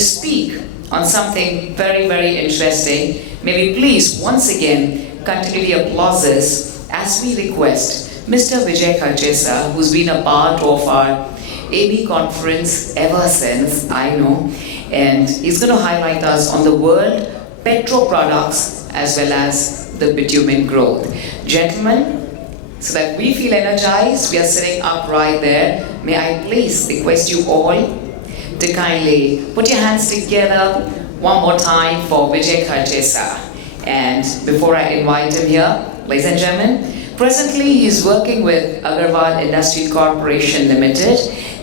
to speak on something very, very interesting. May we please once again continue the applauses as we request Mr. Vijay Kharchesa, who's been a part of our AB conference ever since, I know, and he's going to highlight us on the world petro products as well as the bitumen growth. Gentlemen, so that we feel energized, we are sitting up right there. May I please request you all to kindly put your hands together one more time for Vijay Kharchesa. And before I invite him here, ladies and gentlemen, presently he is working with Agarwal Industry Corporation Limited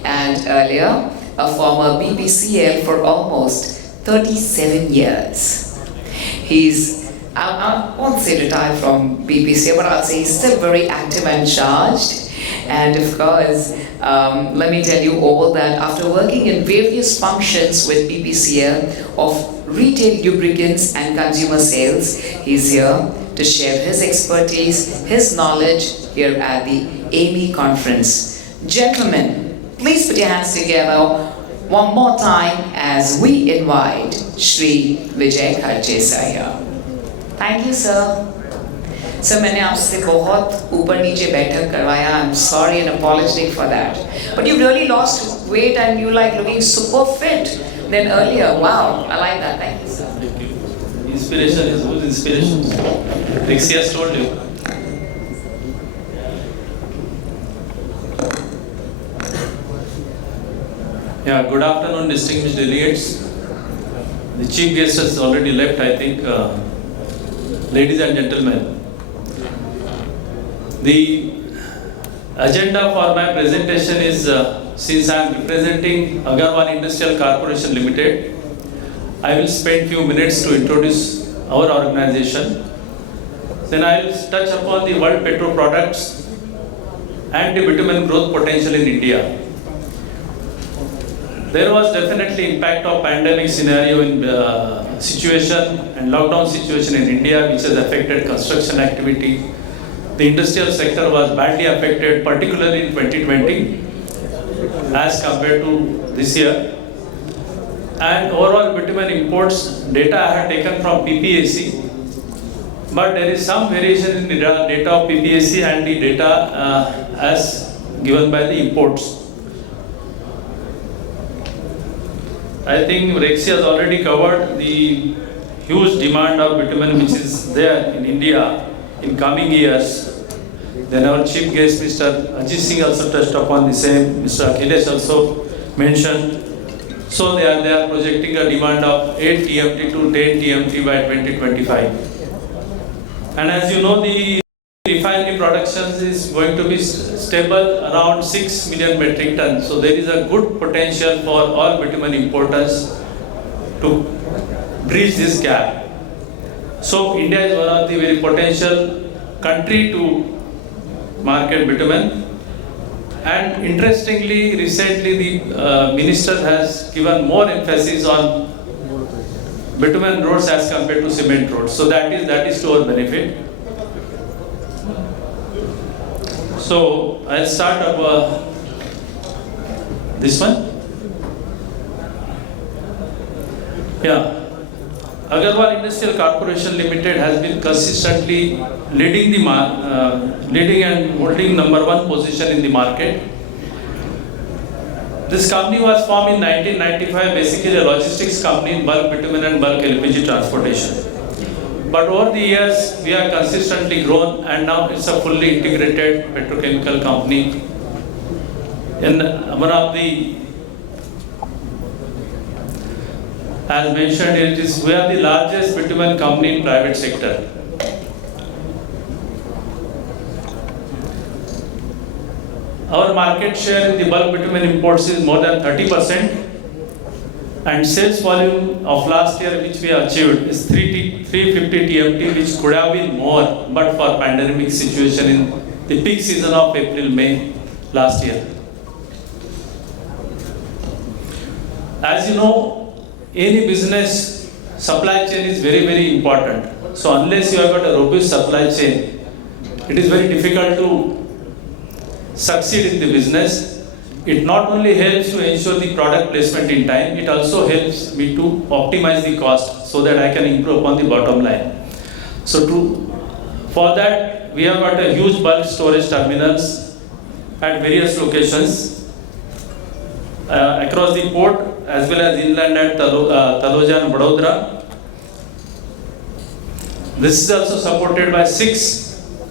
and earlier a former BPCL for almost 37 years. He's, I won't say retired from BPCL, but I'll say he's still very active and charged. And of course, let me tell you all that after working in various functions with BPCL of retail lubricants and consumer sales, he's here to share his expertise, his knowledge here at the AMI conference. Gentlemen, please put your hands together one more time as we invite Shri Vijay Kharchesa here. Thank you, sir. Sir, मैंने आपसे बहुत ऊपर नीचे बैठक करवाया. I'm sorry and apologetic for that. But you really lost weight and you like looking super fit than earlier. Wow, I like that. Thank you, sir. Thank you. Inspiration is good inspiration. Rixi has told you. Yeah, good afternoon, distinguished delegates. The chief guest has already left, I think. Ladies and gentlemen, the agenda for my presentation is, since I am representing Agarwal Industrial Corporation Limited, I will spend few minutes to introduce our organization. Then I will touch upon the world petro products and the bitumen growth potential in India. There was definitely impact of pandemic scenario in situation and lockdown situation in India, which has affected construction activity. The industrial sector was badly affected, particularly in 2020 as compared to this year. And overall bitumen imports data I have taken from PPAC, but there is some variation in the data of PPAC and the data as given by the imports. I think Rexy has already covered the huge demand of bitumen which is there in India in coming years. Then our chief guest, Mr. Ajit Singh, also touched upon the same. Mr. Akhilesh also mentioned. So they are projecting a demand of 8 TMT to 10 TMT by 2025. And as you know, the refinery production is going to be stable around 6 million metric tons. So there is a good potential for all bitumen importers to bridge this gap. So India is one of the very potential country to market bitumen. And interestingly, recently the minister has given more emphasis on bitumen roads as compared to cement roads. So that is to our benefit. So I'll start up this one. Yeah. Agarwal Industrial Corporation Limited has been consistently leading and holding number one position in the market. This company was formed in 1995, basically a logistics company in bulk bitumen and bulk LPG transportation. But over the years, we have consistently grown and now it's a fully integrated petrochemical company. In one of the, as mentioned, we are the largest bitumen company in private sector. Our market share in the bulk bitumen imports is more than 30%. And sales volume of last year which we achieved is 350 TMT, which could have been more but for pandemic situation in the peak season of April, May last year. As you know, any business supply chain is very, very important. So unless you have got a robust supply chain, it is very difficult to succeed in the business. it not only helps to ensure the product placement in time, it also helps me to optimize the cost so that I can improve upon the bottom line. For that, we have got a huge bulk storage terminals at various locations across the port as well as inland at Taloja and Vadodara. This is also supported by 6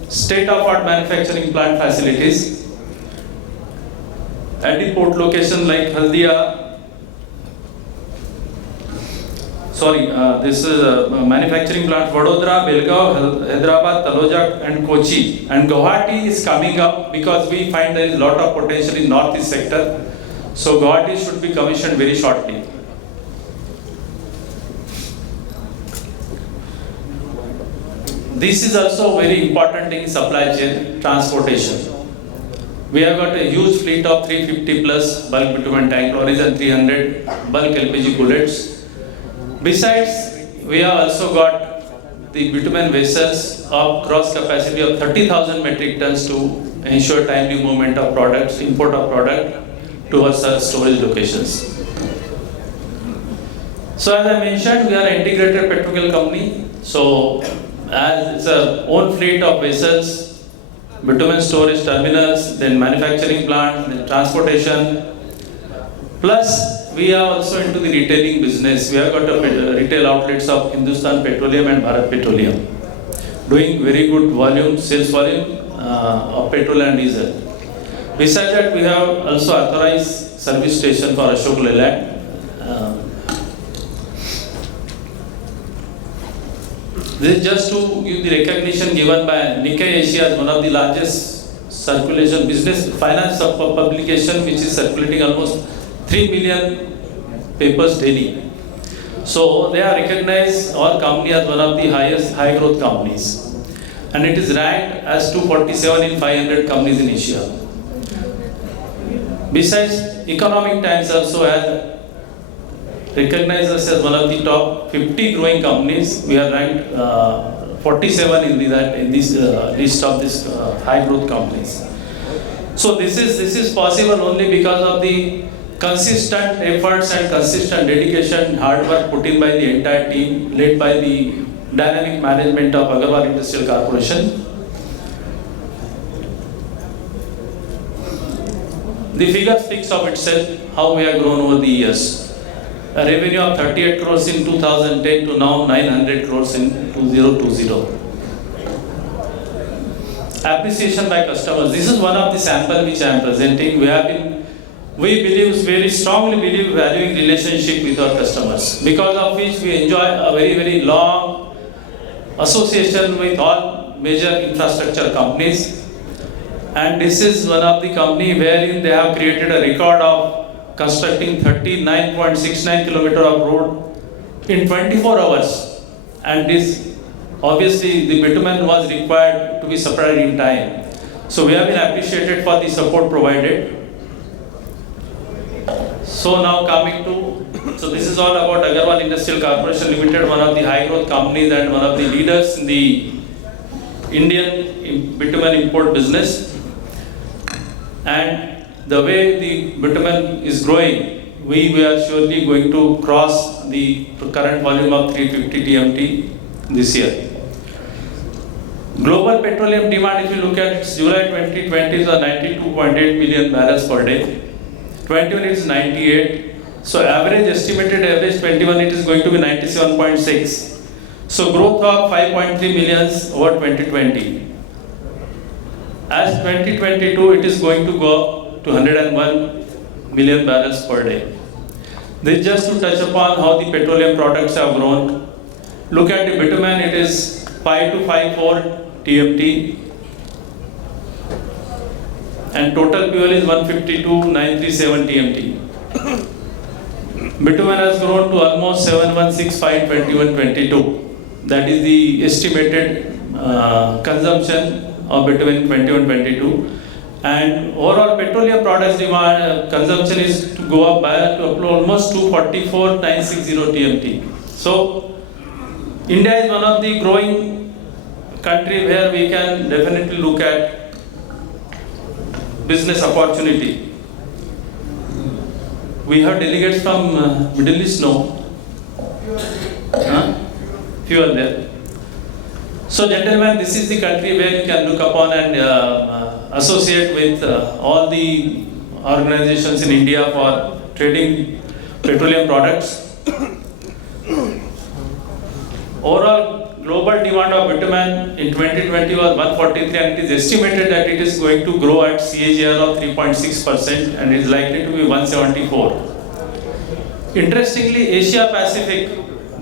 state-of-art manufacturing plant facilities at the port location like this is a manufacturing plant Vadodara, Belgaum, Hyderabad, Taloja and Kochi. And Guwahati is coming up because we find there is a lot of potential in northeast sector. So Guwahati should be commissioned very shortly. This is also very important in supply chain transportation. We have got a huge fleet of 350 plus bulk bitumen tank lorries and 300 bulk LPG bullets. Besides, we have also got the bitumen vessels of gross capacity of 30,000 metric tons to ensure timely movement of products, import of product to our storage locations. So as I mentioned, we are an integrated petrochemical company. So as it's a own fleet of vessels, bitumen storage terminals, then manufacturing plant, then transportation. Plus, we are also into the retailing business. We have got a retail outlets of Hindustan Petroleum and Bharat Petroleum, doing very good volume, sales volume of petrol and diesel. Besides that, we have also authorized service station for Ashok Leyland. This is just to give the recognition given by Nikkei Asia as one of the largest circulation business finance publication, which is circulating almost 3 million papers daily. So they are recognized our company as one of the highest high growth companies, and it is ranked as 247 in 500 companies in Asia. Besides, Economic Times also has recognized us as one of the top 50 growing companies. We are ranked 47 in this list of this high growth companies. So this is possible only because of the consistent efforts and consistent dedication, hard work put in by the entire team led by the dynamic management of Agarwal Industrial Corporation. The figure speaks of itself, how we have grown over the years. A revenue of 38 crores in 2010 to now 900 crores in 2020. Appreciation by customers. This is one of the sample which I am presenting. We very strongly believe valuing relationship with our customers, because of which we enjoy a very, very long association with all major infrastructure companies. And this is one of the company wherein they have created a record of constructing 39.69 kilometer of road in 24 hours. And this, obviously, the bitumen was required to be supplied in time. So we have been appreciated for the support provided. So now coming to, so this is all about Agarwal Industrial Corporation Limited, one of the high growth companies and one of the leaders in the Indian bitumen import business. And the way the bitumen is growing, we are surely going to cross the current volume of 350 TMT this year. Global petroleum demand, if you look at July 2020, is 92.8 million barrels per day. 21 is 98. So estimated average 21 it is going to be 97.6. So growth of 5.3 millions over 2020. As 2022 it is going to go to 101 million barrels per day. This is just to touch upon how the petroleum products have grown. Look at the bitumen, it is 5254 TMT. And total fuel is 152,937 TMT. Bitumen has grown to almost 716,521.22. That is the estimated consumption of bitumen in 21-22. And overall petroleum products demand consumption is to go up by almost 244,960 TMT. So India is one of the growing country where we can definitely look at business opportunity. We have delegates from Middle East, no? Huh? Few are there. So gentlemen, this is the country where you can look upon and associate with all the organizations in India for trading petroleum products. Overall global demand of bitumen in 2020 was 143 and it is estimated that it is going to grow at CAGR of 3.6% and is likely to be 174. Interestingly, Asia Pacific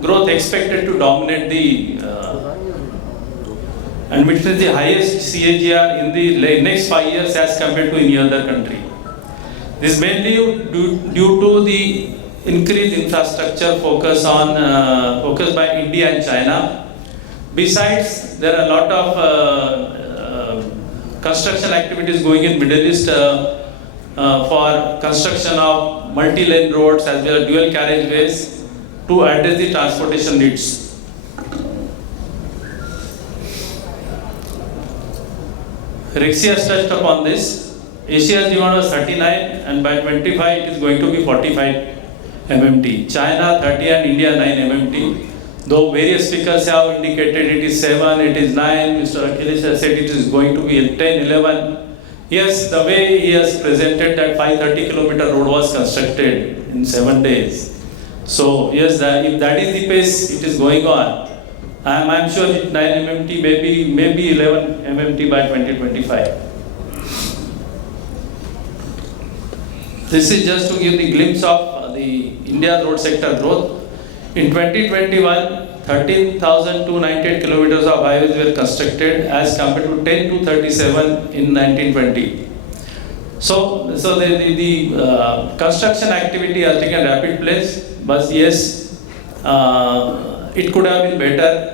growth expected to dominate the and which is the highest CAGR in the next 5 years as compared to any other country. This is mainly due to the increased infrastructure focus by India and China. Besides, there are a lot of construction activities going in Middle East for construction of multi-lane roads as well as dual carriageways to address the transportation needs. Rixi has touched upon this. Asia's demand was 39 and by 25 it is going to be 45 MMT. China 30 and India 9 MMT. Though various speakers have indicated it is 7, it is 9, Mr. Akhilesh has said it is going to be 10, 11. Yes, the way he has presented that 530-kilometer road was constructed in 7 days. So yes, if that is the pace it is going on, I'm sure 9 MMT, maybe 11 MMT by 2025. This is just to give the glimpse of the India road sector growth. In 2021, 13,298 kilometers of highways were constructed as compared to 10,237 in 1920. So the construction activity has taken rapid place, but yes, it could have been better.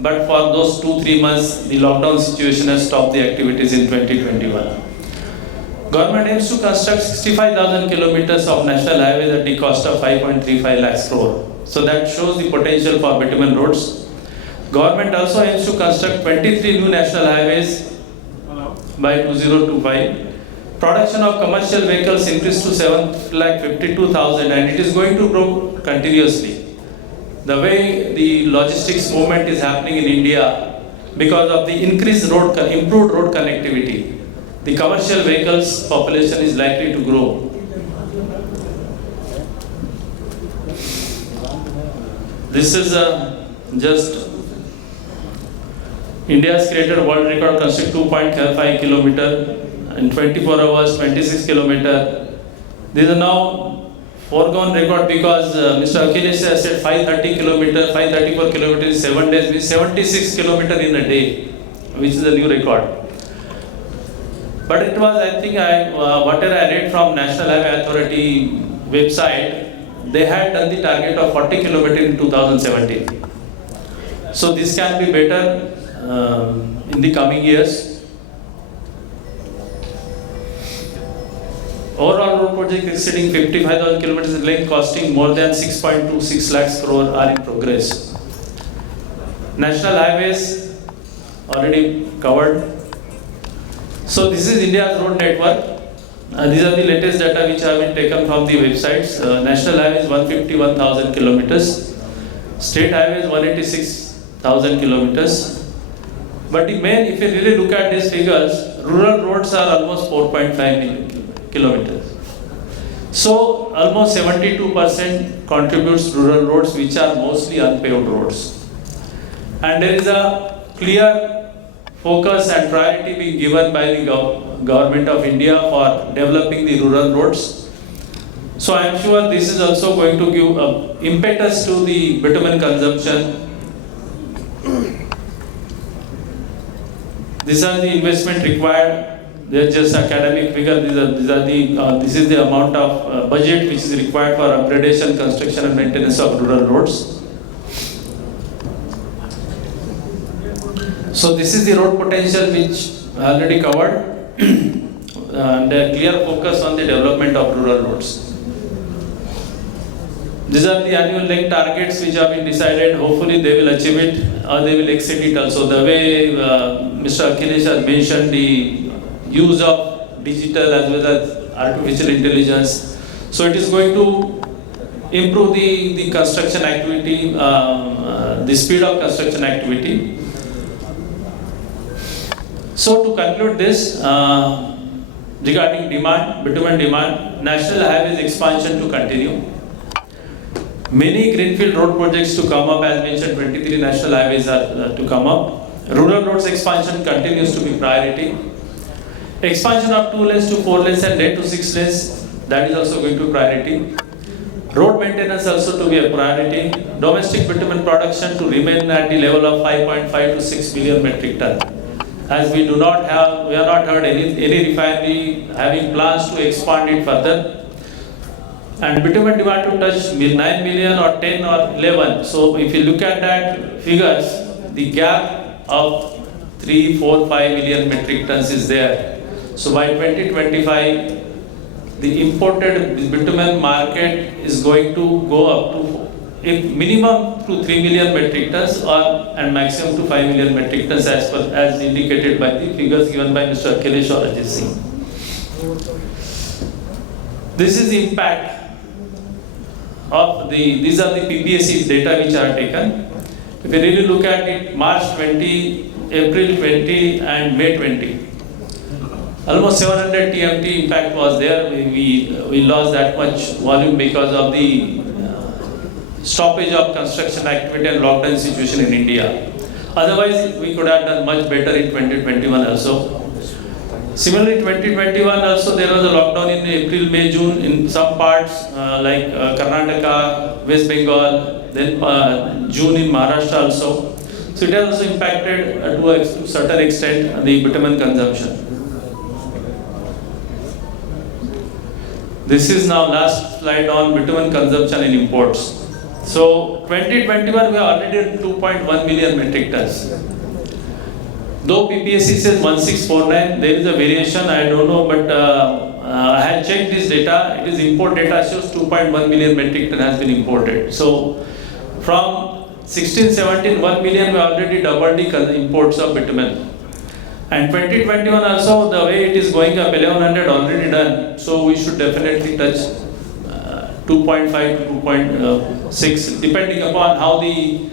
But for those 2-3 months, the lockdown situation has stopped the activities in 2021. Government aims to construct 65,000 kilometers of national highways at the cost of 5.35 lakhs crore. So that shows the potential for bitumen roads. Government also aims to construct 23 new national highways by 2025. Production of commercial vehicles increased to 7,52,000 and it is going to grow continuously. The way the logistics movement is happening in India, because of the improved road connectivity, the commercial vehicles population is likely to grow. This is just India has created a world record constructing 2.5 kilometer in 24 hours, 26 kilometer. These are now foregone record because Mr. Akhilesh has said 534 kilometers in 7 days, means 76 kilometer in a day, which is a new record. But it was, I think, whatever I read from National Highway Authority website, they had done the target of 40 kilometers in 2017. So this can be better in the coming years. Overall road projects exceeding 55,000 kilometers in length costing more than 6.26 lakhs crore are in progress. National highways already covered. So this is India's road network. These are the latest data which have been taken from the websites. National highways 151,000 kilometers. State highways 186,000 kilometers. But the main, if you really look at these figures, rural roads are almost 4.5 million kilometers. So almost 72% contributes rural roads, which are mostly unpaved roads. And there is a clear focus and priority being given by the government of India for developing the rural roads. So I am sure this is also going to give impetus to the bitumen consumption. These are the investment required. They are just academic figures. This is the amount of budget which is required for upgradation, construction, and maintenance of rural roads. So this is the road potential which I already covered, and a clear focus on the development of rural roads. These are the annual length targets which have been decided. Hopefully they will achieve it or they will exceed it also. The way Mr. Akhilesh has mentioned the use of digital as well as artificial intelligence. So it is going to improve the construction activity, the speed of construction activity. So to conclude this, regarding demand, bitumen demand, national highways expansion to continue. Many greenfield road projects to come up, as mentioned, 23 national highways are to come up. Rural roads expansion continues to be priority. Expansion of 2 lanes to 4 lanes and 8 to 6 lanes, that is also going to be priority. Road maintenance also to be a priority. Domestic bitumen production to remain at the level of 5.5 to 6 million metric ton. As we have not heard any refinery having plans to expand it further. And bitumen demand to touch 9 million or 10 or 11. So if you look at that figures, the gap of 3, 4, 5 million metric tons is there. So by 2025, the imported bitumen market is going to go up to a minimum to 3 million metric tons and maximum to 5 million metric tons as indicated by the figures given by Mr. Akhilesh or Ajit Singh. This is the impact of these are the PPAC data which are taken. If you really look at it, March 20, April 20 and May 20. Almost 700 TMT impact was there. We lost that much volume because of the stoppage of construction activity and lockdown situation in India. Otherwise, we could have done much better in 2021 also. Similarly, 2021 also there was a lockdown in April, May, June in some parts like Karnataka, West Bengal, then June in Maharashtra also. So it has also impacted to a certain extent the bitumen consumption. This is now last slide on bitumen consumption and imports. So 2021 we are already at 2.1 million metric tons. Though PPAC says 1649, there is a variation, I don't know, but I had checked this data. It is import data shows 2.1 million metric ton has been imported. So from 16-17, 1 million we already doubled the imports of bitumen. And 2021 also, the way it is going up, 1100 already done. So we should definitely touch 2.5 to 2.6, depending upon how the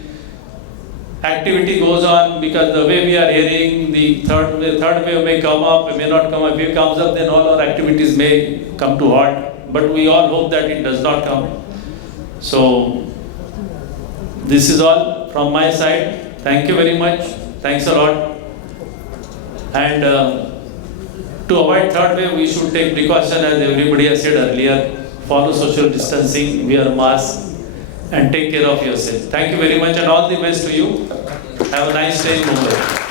activity goes on, because the way we are hearing, the third wave may come up, may not come up. If it comes up, then all our activities may come to halt. But we all hope that it does not come. So this is all from my side. Thank you very much. Thanks a lot. And to avoid third wave, we should take precaution, as everybody has said earlier. Follow social distancing, wear masks, and take care of yourself. Thank you very much and all the best to you. Have a nice day in Mumbai.